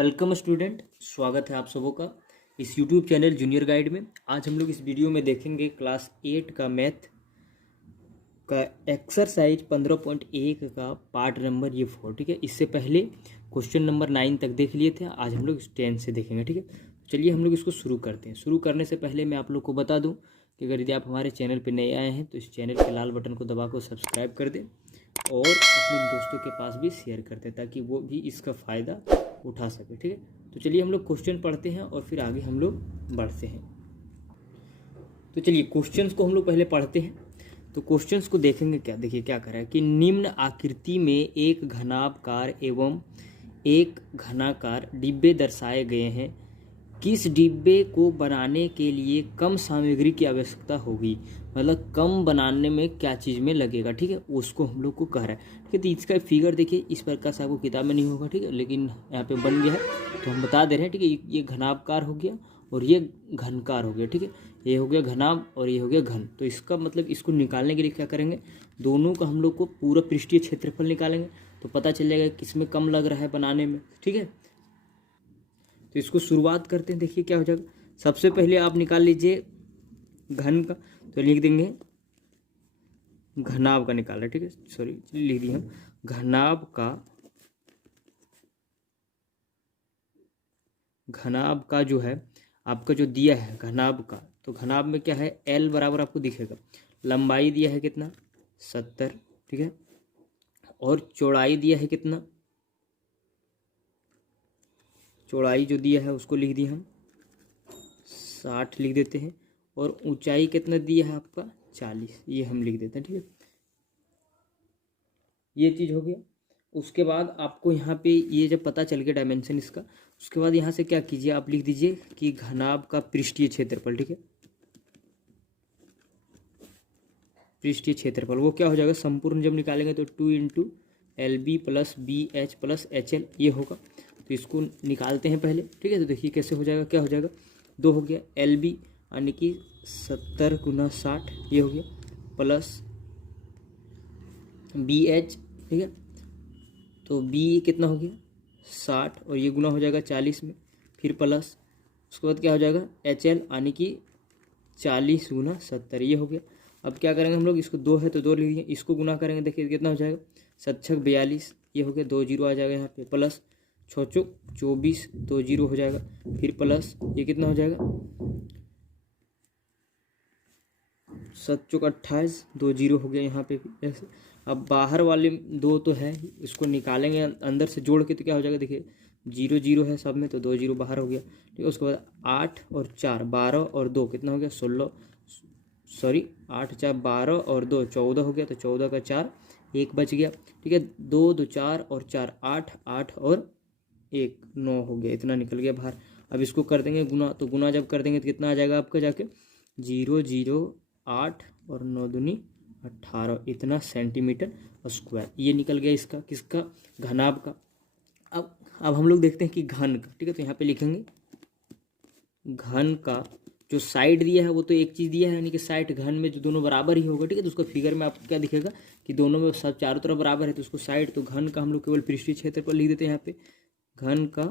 Welcome student, स्वागत है आप सबों का इस यूट्यूब चैनल जूनियर गाइड में। आज हम लोग इस वीडियो में देखेंगे क्लास 8 का मैथ का एक्सरसाइज 15.1 का पार्ट नंबर ये 4। ठीक है, इससे पहले क्वेश्चन नंबर 9 तक देख लिए थे। आज हम लोग इस 10 से देखेंगे। ठीक है, चलिए हम लोग इसको शुरू करते हैं। शुरू करने से पहले मैं आप लोग को बता दूं कि अगर यदि आप हमारे चैनल पर नए आए हैं तो इस चैनल के लाल बटन को दबा कर सब्सक्राइब कर दें और अपने दोस्तों के पास भी शेयर कर दें ताकि वो भी इसका फ़ायदा उठा सके। ठीक है, तो चलिए हम लोग क्वेश्चन पढ़ते हैं और फिर आगे हम लोग बढ़ते हैं। तो चलिए क्वेश्चंस को हम लोग पहले पढ़ते हैं। तो क्वेश्चंस को देखेंगे क्या, देखिए क्या करा है कि निम्न आकृति में एक घनाभकार एवं एक घनाकार डिब्बे दर्शाए गए हैं। किस डिब्बे को बनाने के लिए कम सामग्री की आवश्यकता होगी, मतलब कम बनाने में क्या चीज़ में लगेगा। ठीक है, उसको हम लोग को कह रहा है। ठीक है, तो इसका फिगर देखिए इस प्रकार से आपको किताब में नहीं होगा। ठीक है, लेकिन यहाँ पे बन गया है तो हम बता दे रहे हैं। ठीक है, ये घनाभकार हो गया और ये घनकार हो गया। ठीक है, ये हो गया घनाभ और ये हो गया घन। तो इसका मतलब इसको निकालने के लिए क्या करेंगे, दोनों का हम लोग को पूरा पृष्ठीय क्षेत्रफल निकालेंगे तो पता चल जाएगा किसमें कम लग रहा है बनाने में। ठीक है, तो इसको शुरुआत करते हैं। देखिए क्या हो जाएगा, सबसे पहले आप निकाल लीजिए घन का, तो लिख देंगे घनाभ का निकाल रहे। ठीक है, सॉरी लिख दिए हम घनाभ का जो है आपका जो दिया है घनाभ का, तो घनाभ में क्या है L बराबर आपको दिखेगा। लंबाई दिया है कितना 70। ठीक है, और चौड़ाई दिया है कितना, चौड़ाई जो दिया है उसको लिख दिए हम 60 लिख देते हैं। और ऊंचाई कितना दिया है आपका 40, ये हम लिख देते हैं। ठीक है, ये चीज़ हो गया। उसके बाद आपको यहाँ पे ये जब पता चल गया डायमेंशन इसका, उसके बाद यहाँ से क्या कीजिए, आप लिख दीजिए कि घनाभ का पृष्ठीय क्षेत्रफल। ठीक है, पृष्ठीय क्षेत्रफल वो क्या हो जाएगा, संपूर्ण जब निकालेंगे तो 2 into LB plus BH plus HL ये होगा। तो इसको निकालते हैं पहले। ठीक है, तो देखिए कैसे हो जाएगा, क्या हो जाएगा 2 हो गया LB यानी कि 70 गुना 60 ये हो गया प्लस BH। ठीक है, तो B कितना हो गया 60 और ये गुना हो जाएगा 40 में, फिर प्लस उसके बाद क्या हो जाएगा HL यानी कि 40 गुना 70 ये हो गया। अब क्या करेंगे हम लोग, इसको 2 है तो 2 लिख दिए, इसको गुना करेंगे देखिए कितना हो जाएगा 7 42 ये हो गया, 2 जीरो आ जाएगा यहाँ पे, प्लस 6 24 2 जीरो हो जाएगा, फिर प्लस ये कितना हो जाएगा 7 28 2 जीरो हो गया यहाँ पे भी ऐसे। अब बाहर वाले 2 तो है, इसको निकालेंगे अंदर से जोड़ के तो क्या हो जाएगा देखिए 0 0 है सब में, तो 2 जीरो बाहर हो गया। ठीक है, उसके बाद 8 और 4 12 और 2 कितना हो गया 16, सॉरी 8 4 12 और 2 14 हो गया, तो 14 का 4 1 बच गया। ठीक है, 2 2 4 और 4 8 8 और 1 9 हो गया, इतना निकल गया बाहर। अब इसको कर देंगे गुना, तो गुना जब कर देंगे तो कितना आ जाएगा आपका जाके 0 0 8 और 9 दूनी 18 इतना सेंटीमीटर स्क्वायर ये निकल गया इसका, किसका घनाभ का। अब हम लोग देखते हैं कि घन का। ठीक है, तो यहाँ पे लिखेंगे घन का जो साइड दिया है वो तो एक चीज़ दिया है यानी कि साइड घन में जो दोनों बराबर ही होगा। ठीक है, तो उसका फिगर में आपको क्या दिखेगा कि दोनों में सब चारों तरफ बराबर है, तो उसको साइड, तो घन का हम लोग केवल पृष्ठीय क्षेत्रफल लिख देते हैं यहाँ पे। घन का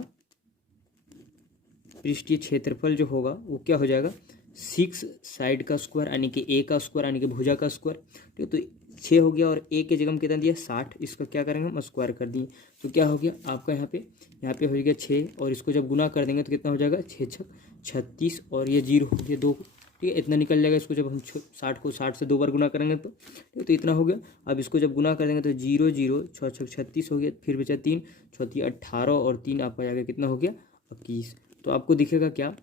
पृष्ठीय क्षेत्रफल जो होगा वो क्या हो जाएगा 6 साइड का स्क्वायर यानी कि A का स्क्वायर यानी कि भुजा का स्क्वायर। ठीक है, तो 6 हो गया और A के जगह में कितना दिया 60, इसका क्या करेंगे हम स्क्वायर कर दिए, तो क्या हो गया आपका यहाँ पे हो गया 6 और इसको जब गुना कर देंगे तो कितना हो जाएगा 6 6 36 और ये 0 हो गया 2। ठीक है, इतना निकल जाएगा। इसको जब हम 60 को 60 से 2 बार गुना करेंगे तो ठीक है, तो इतना हो गया। अब इसको जब गुना कर देंगे तो 0 0 6 6 36 हो गया, फिर बचा 3 6 18 और 3 आपका जाएगा कितना हो गया 21। तो आपको दिखेगा क्या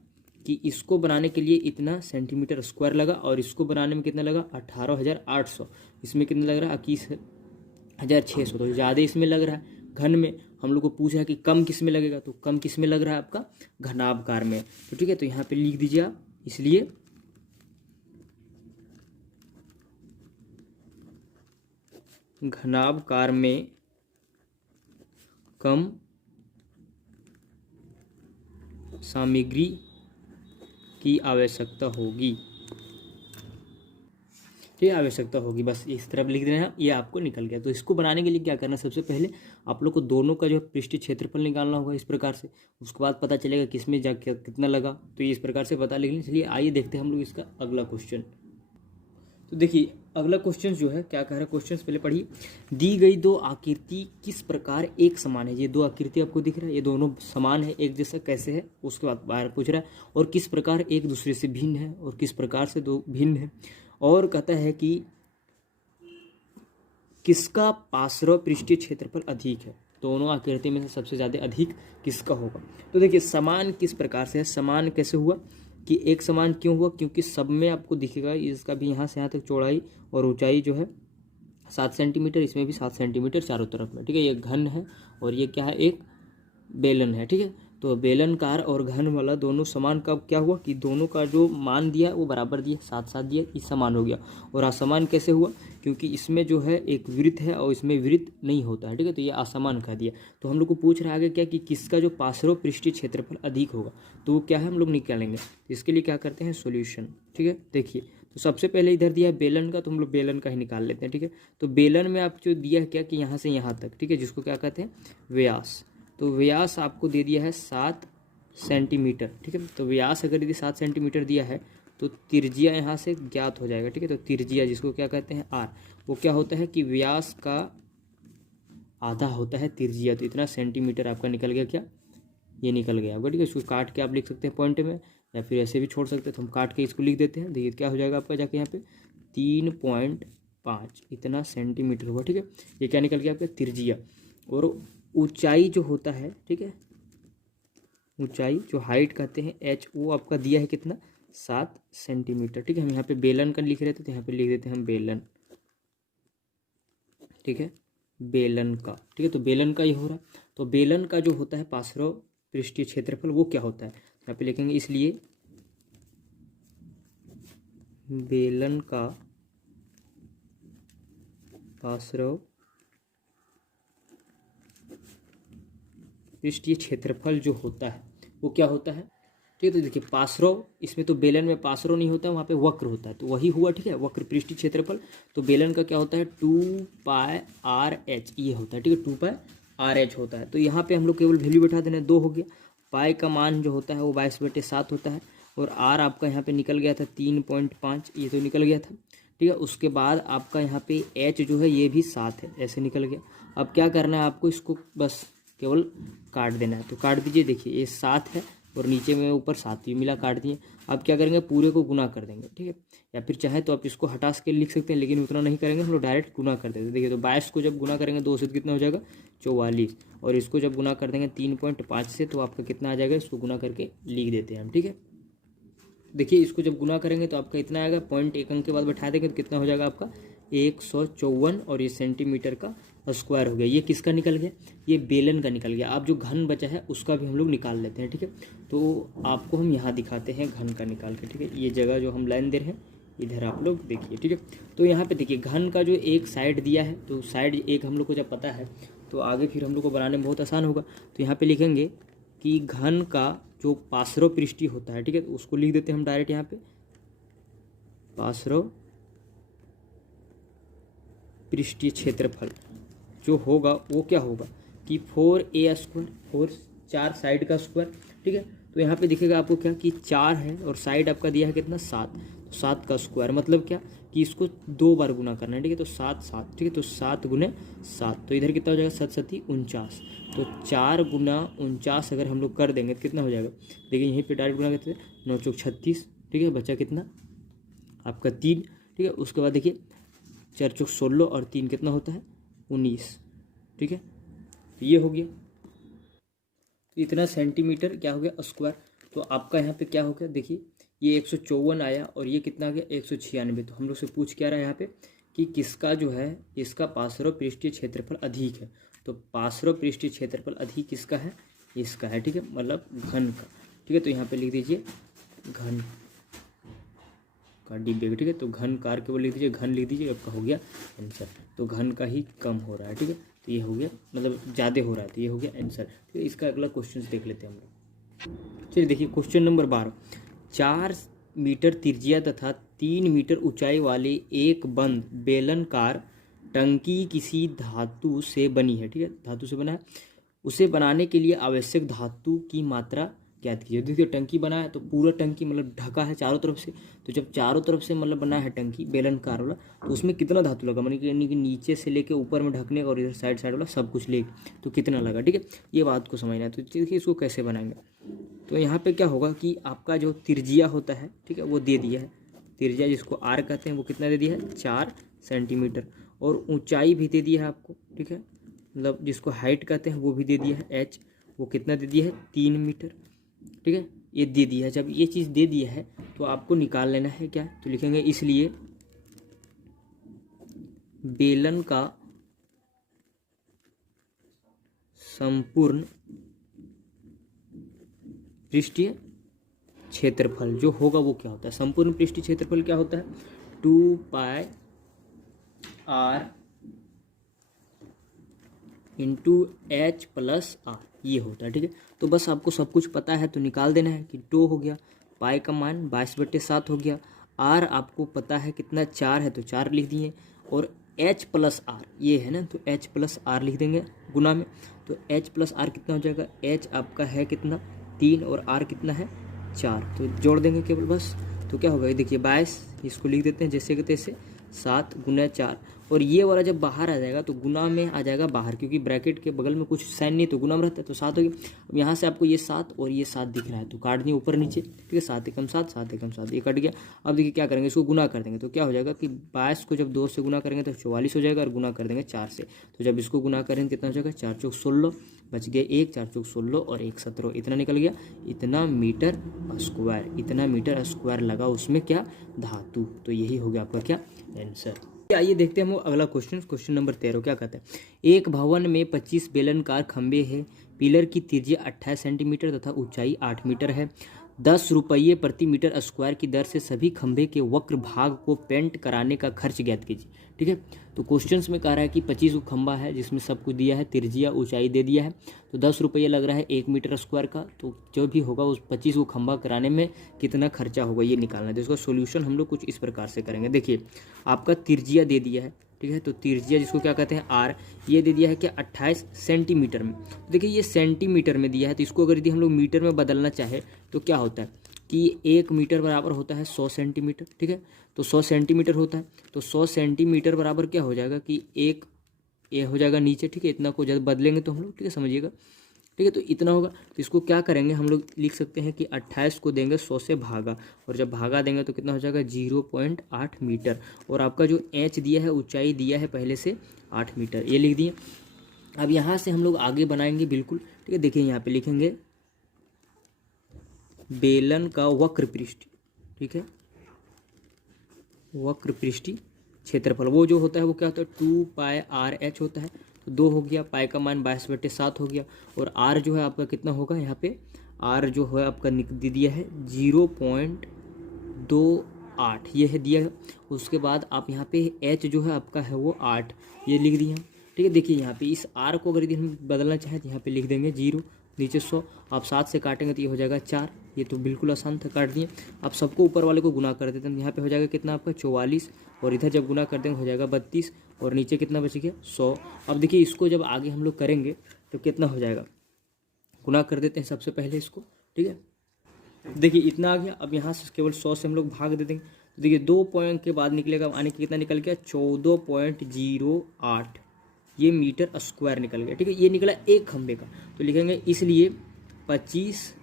कि इसको बनाने के लिए इतना सेंटीमीटर स्क्वायर लगा और इसको बनाने में कितना लगा 18,800, इसमें कितना लग रहा है 21,600, तो ज़्यादा इसमें लग रहा है। घन में हम लोग को पूछा है कि कम किस में लगेगा, तो कम किस में लग रहा है आपका घनाभकार में। तो ठीक है, तो यहाँ पे लिख दीजिए आप, इसलिए घनाभकार में कम सामग्री की आवश्यकता होगी। ठीक है, आवश्यकता होगी, बस इस तरफ लिख देना है, ये आपको निकल गया। तो इसको बनाने के लिए क्या करना है, सबसे पहले आप लोग को दोनों का जो पृष्ठीय क्षेत्रफल निकालना होगा इस प्रकार से। उसके बाद पता चलेगा किस में जाके कितना लगा, तो ये इस प्रकार से पता लिख लें। चलिए आइए देखते हैं हम लोग इसका अगला क्वेश्चन। तो देखिए अगला क्वेश्चन जो है क्या कह रहा है, क्वेश्चन पहले पढ़िए। दी गई दो आकृति किस प्रकार एक समान है। ये दो आकृति आपको दिख रहा है, ये दोनों समान है, एक जैसा कैसे है, उसके बाद बाहर पूछ रहा है। और किस प्रकार एक दूसरे से भिन्न है, और किस प्रकार से दो भिन्न है। और कहता है कि किसका पार्श्व पृष्ठीय क्षेत्रफल अधिक है। दोनों आकृति में से सबसे ज़्यादा अधिक किसका होगा। तो देखिए समान किस प्रकार से है, समान कैसे हुआ कि एक समान क्यों हुआ, क्योंकि सब में आपको दिखेगा इसका भी यहाँ से यहाँ तक चौड़ाई और ऊंचाई जो है 7 सेंटीमीटर, इसमें भी 7 सेंटीमीटर चारों तरफ में। ठीक है, ये घन है और ये क्या है, एक बेलन है। ठीक है, तो बेलनकार और घन वाला दोनों समान का क्या हुआ कि दोनों का जो मान दिया वो बराबर दिया, साथ साथ दिया, ये समान हो गया। और असमान कैसे हुआ, क्योंकि इसमें जो है एक वृत्त है और इसमें वृत्त नहीं होता है। ठीक है, तो ये असमान कह दिया। तो हम लोग को पूछ रहा है आगे क्या कि किसका जो पार्श्व पृष्ठीय क्षेत्रफल अधिक होगा, तो वो क्या है हम लोग निकालेंगे। तो इसके लिए क्या करते हैं, सोल्यूशन। ठीक है, देखिए तो सबसे पहले इधर दिया है बेलन का, तो हम लोग बेलन का ही निकाल लेते हैं। ठीक है, तो बेलन में आप जो दिया है क्या कि यहाँ से यहाँ तक, ठीक है, जिसको क्या कहते हैं व्यास। तो व्यास आपको दे दिया है 7 सेंटीमीटर। ठीक है, तो व्यास अगर यदि 7 सेंटीमीटर दिया है तो त्रिज्या यहाँ से ज्ञात हो जाएगा। ठीक है, तो त्रिज्या जिसको क्या कहते हैं आर, वो क्या होता है कि व्यास का आधा होता है त्रिज्या। तो इतना सेंटीमीटर आपका निकल गया, क्या ये निकल गया आपका। ठीक है, इसको काट के आप लिख सकते हैं पॉइंट में, या फिर ऐसे भी छोड़ सकते हैं। तो हम काट के इसको लिख देते हैं। देखिए क्या हो जाएगा आपका जाके यहाँ पे 3.5 इतना सेंटीमीटर हुआ। ठीक है, ये क्या निकल गया आपका त्रिज्या। और ऊंचाई जो होता है, ठीक है, ऊंचाई जो हाइट कहते हैं एच, वो आपका दिया है कितना 7 सेंटीमीटर। ठीक है, हम यहाँ पे बेलन का लिख रहे थे तो यहाँ पे लिख देते हैं हम बेलन। ठीक है, बेलन का। ठीक है, तो बेलन का ये हो रहा। तो बेलन का जो होता है पार्श्व पृष्ठीय क्षेत्रफल वो क्या होता है, यहाँ पे लिखेंगे। इसलिए बेलन का पार्श्व पृष्ठीय क्षेत्रफल जो होता है वो क्या होता है। ठीक है, तो देखिए पार्श्व, इसमें तो बेलन में पार्श्व नहीं होता है, वहाँ पे वक्र होता है, तो वही हुआ। ठीक है, वक्र पृष्ठीय क्षेत्रफल। तो बेलन का क्या होता है 2πRh ये होता है। ठीक है, 2πRh होता है। तो यहाँ पे हम लोग केवल वैल्यू बैठा देना, 2 हो गया। पाई का मान जो होता है वो 22/7 होता है। और आर आपका यहाँ पे निकल गया था 3.5, ये तो निकल गया था। ठीक है, उसके बाद आपका यहाँ पे एच जो है ये भी 7 है, ऐसे निकल गया। अब क्या करना है आपको, इसको बस केवल काट देना है। तो काट दीजिए, देखिए ये 7 है और नीचे में ऊपर 7 भी मिला, काट दिए। अब क्या करेंगे, पूरे को गुना कर देंगे। ठीक है, या फिर चाहे तो आप इसको हटा के लिख सकते हैं, लेकिन उतना नहीं करेंगे, हम लोग डायरेक्ट गुना कर देते हैं। देखिए तो 22 को जब गुना करेंगे 2 से कितना हो जाएगा 44, और इसको जब गुना कर देंगे 3.5 से तो आपका कितना आ जाएगा, इसको गुना करके लिख देते हैं हम। ठीक है, देखिए इसको जब गुना करेंगे तो आपका इतना आएगा, 0.1 अंक के बाद बैठा देंगे तो कितना हो जाएगा आपका 154, और ये सेंटीमीटर का स्क्वायर हो गया। ये किसका निकल गया, ये बेलन का निकल गया। अब जो घन बचा है उसका भी हम लोग निकाल लेते हैं। ठीक है, तो आपको हम यहाँ दिखाते हैं घन का निकाल के। ठीक है, ये जगह जो हम लाइन दे रहे हैं इधर आप लोग देखिए। ठीक है, तो यहाँ पे देखिए घन का जो एक साइड दिया है, तो साइड एक हम लोग को जब पता है तो आगे फिर हम लोग को बनाने में बहुत आसान होगा। तो यहाँ पे लिखेंगे कि घन का जो पार्श्व पृष्ठीय होता है, ठीक है, तो उसको लिख देते हैं हम डायरेक्ट यहाँ पे। पार्श्व पृष्ठीय क्षेत्रफल जो होगा वो क्या होगा कि 4a², 4 4 साइड का स्क्वायर। ठीक है, तो यहाँ पे दिखेगा आपको क्या कि 4 है और साइड आपका दिया है कितना 7, तो 7 का स्क्वायर मतलब क्या कि इसको 2 बार गुना करना है। ठीक है, तो 7 7, ठीक है, तो 7 गुने 7, तो इधर कितना हो जाएगा 7 7 49, तो 4 गुना 49 अगर हम लोग कर देंगे तो कितना हो जाएगा। देखिए यहीं पे डायरेक्ट गुना करते हैं, 9 चौक 36। ठीक है, बचा कितना आपका 3। ठीक है, उसके बाद देखिए 4 चौक 16 और 3 कितना होता है 19। ठीक है, तो ये हो गया, इतना सेंटीमीटर क्या हो गया स्क्वायर। तो आपका यहाँ पे क्या हो गया, देखिए ये 154 आया और ये कितना आ गया 196। तो हम लोग से पूछ क्या रहा है यहाँ पे कि किसका जो है इसका पार्श्व पृष्ठीय क्षेत्रफल अधिक है। तो पार्श्व पृष्ठीय क्षेत्रफल अधिक किसका है, इसका है। ठीक है, मतलब घन का। ठीक है, तो यहाँ पे लिख दीजिए घन का डिब्बे। ठीक है, तो घन कार केवल लिख दीजिए, घन लिख दीजिए, आपका हो गया आंसर। तो घन का ही कम हो रहा है। ठीक है, तो ये हो गया, मतलब ज़्यादा हो रहा है, तो ये हो गया आंसर। ठीक है, इसका अगला क्वेश्चन देख लेते हैं हम लोग। चलिए देखिए क्वेश्चन नंबर 12। 4 मीटर त्रिज्या तथा 3 मीटर ऊंचाई वाले एक बंद बेलनाकार टंकी किसी धातु से बनी है, ठीक है, धातु से बना है। उसे बनाने के लिए आवश्यक धातु की मात्रा ज्ञात कीजिए। देखिए टंकी बना है तो पूरा टंकी मतलब ढका है चारों तरफ से, तो जब चारों तरफ से मतलब बना है टंकी बेलनाकार वाला, तो उसमें कितना धातु लगा, यानी कि नीचे से लेके ऊपर में ढकने और इधर साइड साइड वाला सब कुछ लेके तो कितना लगा, ठीक है, ये बात को समझना है। तो देखिए इसको कैसे बनाएंगे। तो यहाँ पे क्या होगा कि आपका जो त्रिज्या होता है, ठीक है, वो दे दिया है, त्रिज्या जिसको आर कहते हैं वो कितना दे दिया है 4 सेंटीमीटर, और ऊंचाई भी दे दिया है आपको, ठीक है, मतलब जिसको हाइट कहते हैं वो भी दे दिया है एच, वो कितना दे दिया है 3 मीटर, ठीक है, ये दे दिया है। जब ये चीज़ दे दिया है तो आपको निकाल लेना है क्या, तो लिखेंगे इसलिए बेलन का संपूर्ण पृष्ठीय क्षेत्रफल जो होगा वो क्या होता है, संपूर्ण पृष्ठीय क्षेत्रफल क्या होता है 2 pi R into H plus R, ये होता है, ठीक है। तो बस आपको सब कुछ पता है तो निकाल देना है कि 2 हो गया, पाई का मान 22/7 हो गया, आर आपको पता है कितना 4 है तो 4 लिख दिए, और एच प्लस आर ये है ना, तो एच प्लस आर लिख देंगे गुना में, तो एच प्लस आर कितना हो जाएगा, एच आपका है कितना 3 और आर कितना है 4, तो जोड़ देंगे केवल बस। तो क्या होगा, देखिए 22, इसको लिख देते हैं जैसे कि तैसे 7 गुना 4, और ये वाला जब बाहर आ जाएगा तो गुना में आ जाएगा बाहर, क्योंकि ब्रैकेट के बगल में कुछ साइन नहीं तो गुना में रहता है, तो 7 हो गया। अब यहाँ से आपको ये 7 और ये 7 दिख रहा है तो काट दिए ऊपर नीचे, ठीक है, 7 एकम 7, 7 एकम 7, ये कट गया। अब देखिए क्या करेंगे, इसको गुना कर देंगे तो क्या हो जाएगा कि 22 को जब 2 से गुना करेंगे तो 44 हो जाएगा, और गुना कर देंगे 4 से, तो जब इसको गुना करेंगे कितना हो जाएगा 4 चौक 16, बच गए 1, 4 चौक 16 और 1 17, इतना निकल गया, इतना मीटर स्क्वायर, इतना मीटर स्क्वायर लगा उसमें क्या धातु, तो यही हो गया आपका क्या आंसर। आइए देखते हैं हम अगला क्वेश्चन, क्वेश्चन नंबर 13 क्या कहता है, एक भवन में 25 बेलनाकार खंभे हैं, पिलर की त्रिज्या 28 सेंटीमीटर तथा ऊंचाई 8 मीटर है, 10 रुपये प्रति मीटर स्क्वायर की दर से सभी खंभे के वक्र भाग को पेंट कराने का खर्च ज्ञात कीजिए, ठीक है। तो क्वेश्चंस में कह रहा है कि 25 को खंभा है जिसमें सब कुछ दिया है, त्रिज्या ऊंचाई दे दिया है, तो 10 रुपये लग रहा है 1 मीटर स्क्वायर का, तो जो भी होगा उस 25 को खंभा कराने में कितना खर्चा होगा ये निकालना है। तो इसका सोल्यूशन हम लोग कुछ इस प्रकार से करेंगे। देखिए आपका त्रिज्या दे दिया है, ठीक है, तो त्रिज्या जिसको क्या कहते हैं आर, ये दे दिया है कि 28 सेंटीमीटर में, तो देखिए ये सेंटीमीटर में दिया है, तो इसको अगर यदि हम लोग मीटर में बदलना चाहे तो क्या होता है कि 1 मीटर बराबर होता है 100 सेंटीमीटर, ठीक है, तो 100 सेंटीमीटर होता है, तो 100 सेंटीमीटर बराबर क्या हो जाएगा कि एक ये हो जाएगा नीचे, ठीक है, इतना को जब बदलेंगे तो हम लोग, ठीक है, समझिएगा, ठीक है, तो इतना होगा। तो इसको क्या करेंगे हम लोग लिख सकते हैं कि 28 को देंगे 100 से भागा, और जब भागा देंगे तो कितना हो जाएगा 0.8 मीटर, और आपका जो एच दिया है ऊंचाई दिया है पहले से 8 मीटर, ये लिख दिए। अब यहाँ से हम लोग आगे बनाएंगे बिल्कुल, ठीक है, देखिए यहाँ पे लिखेंगे बेलन का वक्र पृष्ठ, ठीक है, वक्र पृष्ठीय क्षेत्रफल वो जो होता है वो क्या होता है 2 पाई आर एच होता है, तो 2 हो गया, पाई का मान 22/7 हो गया, और आर जो है आपका कितना होगा, यहाँ पे आर जो है आपका दे दिया है 0.28 ये है दिया है। उसके बाद आप यहाँ पे एच जो है आपका है वो 8 ये लिख दिया, ठीक है। देखिए यहाँ पे इस आर को अगर यदि हम बदलना चाहें तो यहाँ पे लिख देंगे 0, नीचे 100, आप 7 से काटेंगे तो ये हो जाएगा 4, ये तो बिल्कुल आसान था, काट दिए। अब सबको ऊपर वाले को गुना कर देते हैं, यहाँ पे हो जाएगा कितना आपका 44, और इधर जब गुना कर देंगे हो जाएगा 32, और नीचे कितना बच गया 100। अब देखिए इसको जब आगे हम लोग करेंगे तो कितना हो जाएगा, गुना कर देते हैं सबसे पहले इसको, ठीक है, देखिए इतना आ गया। अब यहाँ से केवल 100 से हम लोग भाग दे देंगे, तो देखिए 2 पॉइंट के बाद निकलेगा, आने की कितना निकल गया 14.08 ये मीटर स्क्वायर निकल गया, ठीक है, ये निकला एक खंबे का, तो लिखेंगे इसलिए 25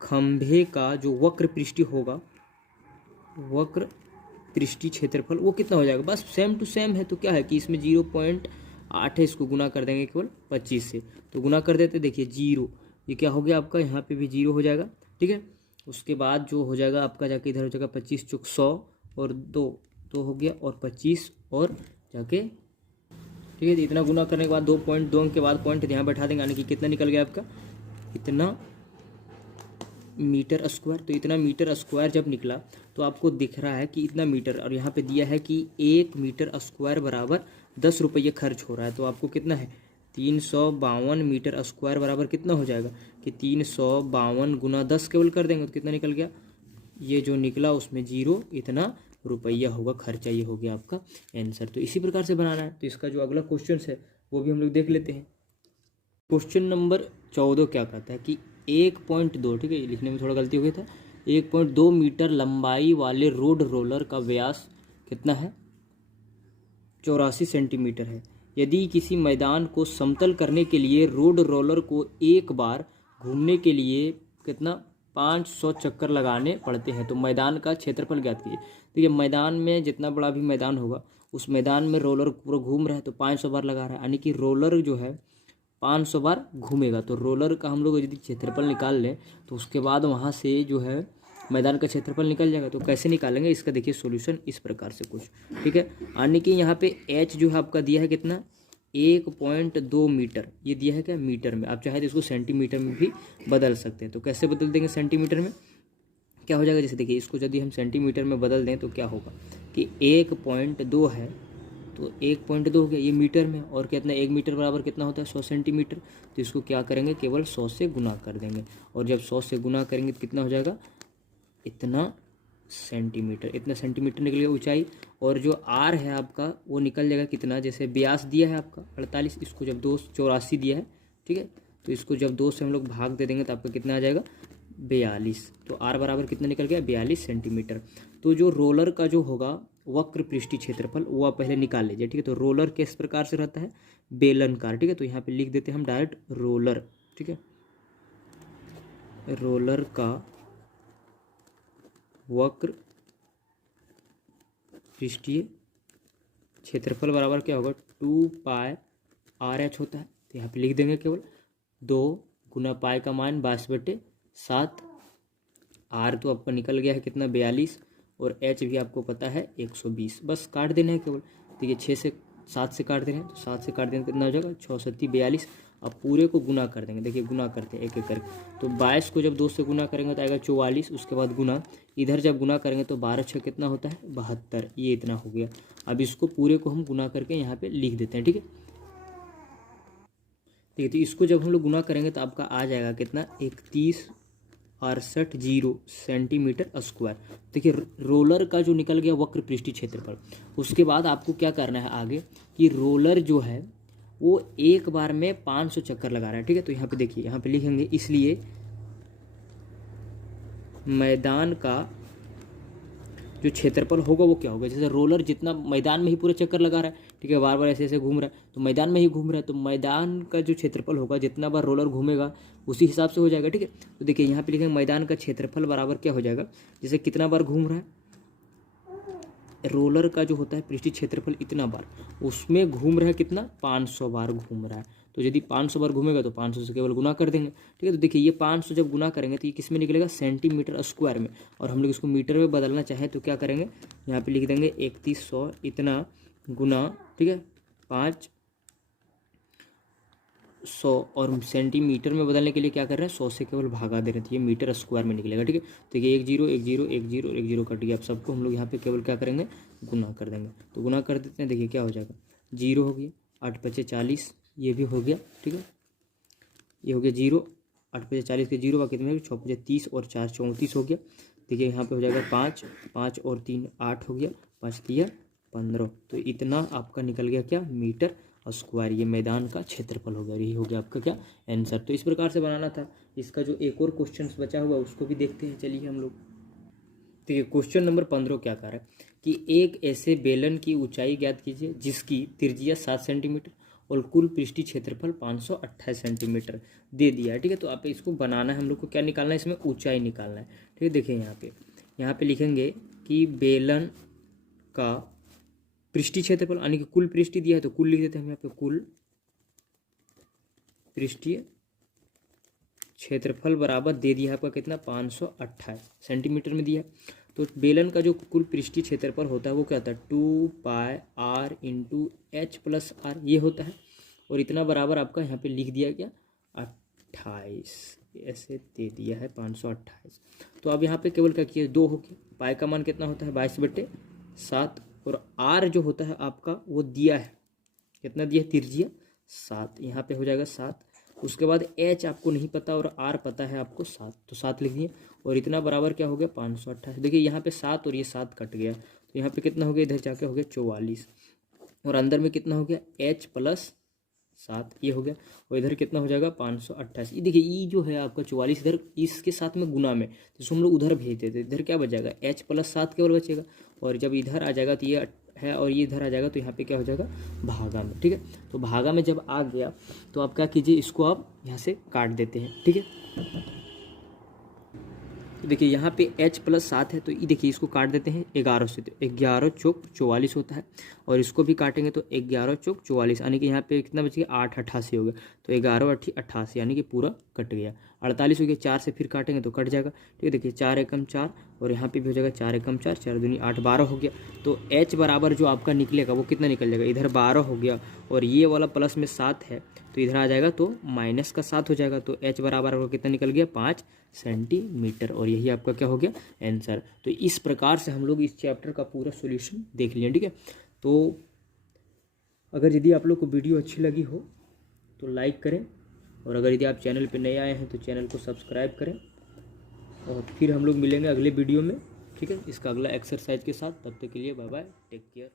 खंभे का जो वक्र पृष्ठीय होगा, वक्र पृष्ठीय क्षेत्रफल वो कितना हो जाएगा, बस सेम टू सेम है, तो क्या है कि इसमें 0.8 है, इसको गुना कर देंगे केवल 25 से, तो गुना कर देते, देखिए 0 ये क्या हो गया आपका, यहाँ पे भी 0 हो जाएगा, ठीक है। उसके बाद जो हो जाएगा आपका जाके इधर हो जाएगा 25 चौक 100 और 2 हो गया, और 25 और जाके, ठीक है, इतना गुना करने के बाद 2 अंक के बाद पॉइंट यहाँ बैठा देंगे, यानी कि कितना निकल गया आपका इतना मीटर स्क्वायर। तो इतना मीटर स्क्वायर जब निकला तो आपको दिख रहा है कि इतना मीटर, और यहाँ पे दिया है कि 1 मीटर स्क्वायर बराबर 10 रुपये खर्च हो रहा है, तो आपको कितना है 352 मीटर स्क्वायर बराबर कितना हो जाएगा कि 352 गुना 10 केवल कर देंगे तो कितना निकल गया, ये जो निकला उसमें जीरो, इतना रुपया होगा खर्चा। ये हो गया आपका आंसर। तो इसी प्रकार से बनाना है। तो इसका जो अगला क्वेश्चन है वो भी हम लोग देख लेते हैं। क्वेश्चन नंबर 14 क्या कहता है कि 1.2, ठीक है, ये लिखने में थोड़ा गलती हो गई था, 1.2 मीटर लंबाई वाले रोड रोलर का व्यास कितना है, 84 सेंटीमीटर है। यदि किसी मैदान को समतल करने के लिए रोड रोलर को एक बार घूमने के लिए कितना 500 चक्कर लगाने पड़ते हैं तो मैदान का क्षेत्रफल ज्ञात कीजिए। तो ये मैदान में जितना बड़ा भी मैदान होगा उस मैदान में रोलर पूरा घूम रहा है तो 500 बार लगा रहा है, यानी कि रोलर जो है 500 बार घूमेगा। तो रोलर का हम लोग यदि क्षेत्रफल निकाल लें तो उसके बाद वहाँ से जो है मैदान का क्षेत्रफल निकल जाएगा। तो कैसे निकालेंगे इसका देखिए सॉल्यूशन इस प्रकार से कुछ, ठीक है। यानी कि यहाँ पे एच जो है आपका दिया है कितना 1.2 मीटर, ये दिया है क्या मीटर में, आप चाहे तो इसको सेंटीमीटर में भी बदल सकते हैं। तो कैसे बदल देंगे सेंटीमीटर में, क्या हो जाएगा, जैसे देखिए इसको यदि हम सेंटीमीटर में बदल दें तो क्या होगा कि 1.2 है तो 1.2 हो गया, ये मीटर में, और कितना 1 मीटर बराबर कितना होता है 100 सेंटीमीटर। तो इसको क्या करेंगे केवल 100 से गुना कर देंगे, और जब 100 से गुना करेंगे तो कितना हो जाएगा इतना सेंटीमीटर, इतना सेंटीमीटर निकल गया ऊंचाई। और जो आर है आपका वो निकल जाएगा कितना, जैसे व्यास दिया है आपका 48, इसको जब 284 दिया है, ठीक है, तो इसको जब 2 से हम लोग भाग दे देंगे तो आपका कितना आ जाएगा 42। तो आर बराबर कितना निकल गया 42 सेंटीमीटर। तो जो रोलर का जो होगा वक्र पृष्ठीय क्षेत्रफल वो आप पहले निकाल लीजिए, ठीक है। तो रोलर किस प्रकार से रहता है बेलनकार, ठीक है। तो यहाँ पे लिख देते हैं हम डायरेक्ट रोलर, ठीक है, रोलर का वक्र पृष्ठीय क्षेत्रफल बराबर क्या होगा 2 पाई आर एच होता है। तो यहाँ पे लिख देंगे केवल 2 गुना पाई का मान 22/7, आर तो आपका निकल गया है कितना 42, और एच भी आपको पता है 120, बस काट देना है केवल। तो ये 6 से 7 से काट दे रहे हैं तो 7 से काट देंगे कितना हो जाएगा 6 7 42। अब पूरे को गुना कर देंगे, देखिए गुना करते हैं एक एक करके। तो 22 को जब 2 से गुना करेंगे तो आएगा 44, उसके बाद गुना, इधर जब गुना करेंगे तो 12 6 कितना होता है 72, ये इतना हो गया। अब इसको पूरे को हम गुना करके यहाँ पे लिख देते हैं, ठीक है। ठीक है, तो इसको जब हम लोग गुना करेंगे तो आपका आ जाएगा कितना 31.68 सेंटीमीटर स्क्वायर। देखिए रोलर का जो निकल गया वक्र पृष्ठीय क्षेत्रफल, उसके बाद आपको क्या करना है आगे कि रोलर जो है वो एक बार में 500 चक्कर लगा रहा है, ठीक है। तो यहाँ पे देखिए, यहाँ पे लिखेंगे इसलिए मैदान का जो क्षेत्रफल होगा वो क्या होगा, जैसे रोलर जितना मैदान में ही पूरे चक्कर लगा रहा है, ठीक है, बार बार ऐसे ऐसे घूम रहा है तो मैदान में ही घूम रहा है, तो मैदान का जो क्षेत्रफल होगा जितना बार रोलर घूमेगा उसी हिसाब से हो जाएगा, ठीक है। तो देखिए यहाँ पे लिखेंगे मैदान का क्षेत्रफल बराबर क्या हो जाएगा, जैसे कितना बार घूम रहा है रोलर का जो होता है पृष्ठीय क्षेत्रफल इतना बार, उसमें घूम रहा है कितना 500 बार घूम रहा है। तो यदि 500 बार घूमेगा तो 500 से केवल गुना कर देंगे, ठीक है। तो देखिए ये 500 जब गुना करेंगे तो ये किस में निकलेगा सेंटीमीटर स्क्वायर में, और हम लोग इसको मीटर में बदलना चाहें तो क्या करेंगे यहाँ पे लिख देंगे 3100 इतना गुना, ठीक है, 500, और सेंटीमीटर में बदलने के लिए क्या कर रहे हैं 100 से केवल भागा दे रहे हैं, तो ये मीटर स्क्वायर में निकलेगा, ठीक है। तो ये 1 0 1 0 1 0 1 0 कट गया। अब सबको हम लोग यहाँ पे केवल क्या करेंगे गुना कर देंगे। तो गुना कर देते हैं, देखिए क्या हो जाएगा 0 हो गया, 8 5 40, ये भी हो गया, ठीक है, ये हो गया 0, 8 5 40 के 0 बाकी कितने 6 5 30 और 4 34 हो गया। देखिए यहाँ पे हो जाएगा 5 5 और 3 8 हो गया, 5 3 15। तो इतना आपका निकल गया क्या मीटर स्क्वायर, ये मैदान का क्षेत्रफल हो गया। यही हो गया आपका क्या आंसर। तो इस प्रकार से बनाना था। इसका जो एक और क्वेश्चन बचा हुआ उसको भी देखते हैं, चलिए हम लोग। तो ये क्वेश्चन नंबर 15 क्या कह रहा है कि एक ऐसे बेलन की ऊंचाई ज्ञात कीजिए जिसकी त्रिज्या 7 सेंटीमीटर और कुल पृष्ठीय क्षेत्रफल 528 सेंटीमीटर दे दिया है, ठीक है। तो आप इसको बनाना है, हम लोग को क्या निकालना है इसमें ऊंचाई निकालना है, ठीक है। देखिए यहाँ पे लिखेंगे कि बेलन का पृष्ठीय क्षेत्रफल यानी कि कुल पृष्ठीय दिया है तो कुल लिख देते हैं हम यहाँ पे, कुल पृष्ठीय क्षेत्रफल बराबर दे दिया है आपका कितना 528 सेंटीमीटर में दिया है। तो बेलन का जो कुल पृष्ठीय क्षेत्रफल होता है वो क्या होता है 2 pi R into H plus R, ये होता है। और इतना बराबर आपका यहाँ पे लिख दिया गया 28, ऐसे दे दिया है 528। तो अब यहाँ पे केवल क्या किया 2 हो गया, पाई का मान कितना होता है 22/7, और आर जो होता है आपका वो दिया है कितना दिया त्रिज्या 7, यहाँ पे हो जाएगा 7। उसके बाद h आपको नहीं पता और r पता है आपको 7, तो 7 लिख दिए। और इतना बराबर क्या हो गया 528। देखिए यहाँ पे 7 और ये 7 कट गया, तो यहाँ पे कितना हो गया, इधर जाके हो गया 44। और अंदर में कितना हो गया h प्लस 7, ये हो गया। और इधर कितना हो जाएगा 528। ये देखिए ये जो है आपका 44 इधर इसके साथ में गुना में, तो हम लोग उधर भेज देते, इधर क्या बच जाएगा h प्लस 7 केवल बचेगा। और जब इधर आ जाएगा तो ये है और ये इधर आ जाएगा, तो यहाँ पे क्या हो जाएगा भागा में। ठीक है, तो भागा में जब आ गया तो आप क्या कीजिए, इसको आप यहाँ से काट देते हैं। ठीक है, तो देखिए यहाँ पे h प्लस 7 है, तो ये देखिए इसको काट देते हैं 11 से, तो 11 चौक 44 होता है। और इसको भी काटेंगे तो 11 चौक 44, यानी कि यहाँ पे कितना बच गया 8 88 हो गया, तो 11 8 88 यानी कि पूरा कट गया। 48 हो गया, 4 से फिर काटेंगे तो कट जाएगा। ठीक है, देखिए 4 एकम 4 और यहाँ पे भी हो जाएगा 4 एकम 4, 4 दूनी 8, 12 हो गया। तो h बराबर जो आपका निकलेगा वो कितना निकल जाएगा, इधर 12 हो गया और ये वाला प्लस में 7 है, तो इधर आ जाएगा तो माइनस का 7 हो जाएगा। तो h बराबर आपका कितना निकल गया 5 सेंटीमीटर। और यही आपका क्या हो गया आंसर। तो इस प्रकार से हम लोग इस चैप्टर का पूरा सॉल्यूशन देख लिए। ठीक है, तो अगर यदि आप लोग को वीडियो अच्छी लगी हो तो लाइक करें, और अगर यदि आप चैनल पर नए आए हैं तो चैनल को सब्सक्राइब करें। और फिर हम लोग मिलेंगे अगले वीडियो में। ठीक है, इसका अगला एक्सरसाइज के साथ। तब तक के लिए बाय बाय, टेक केयर।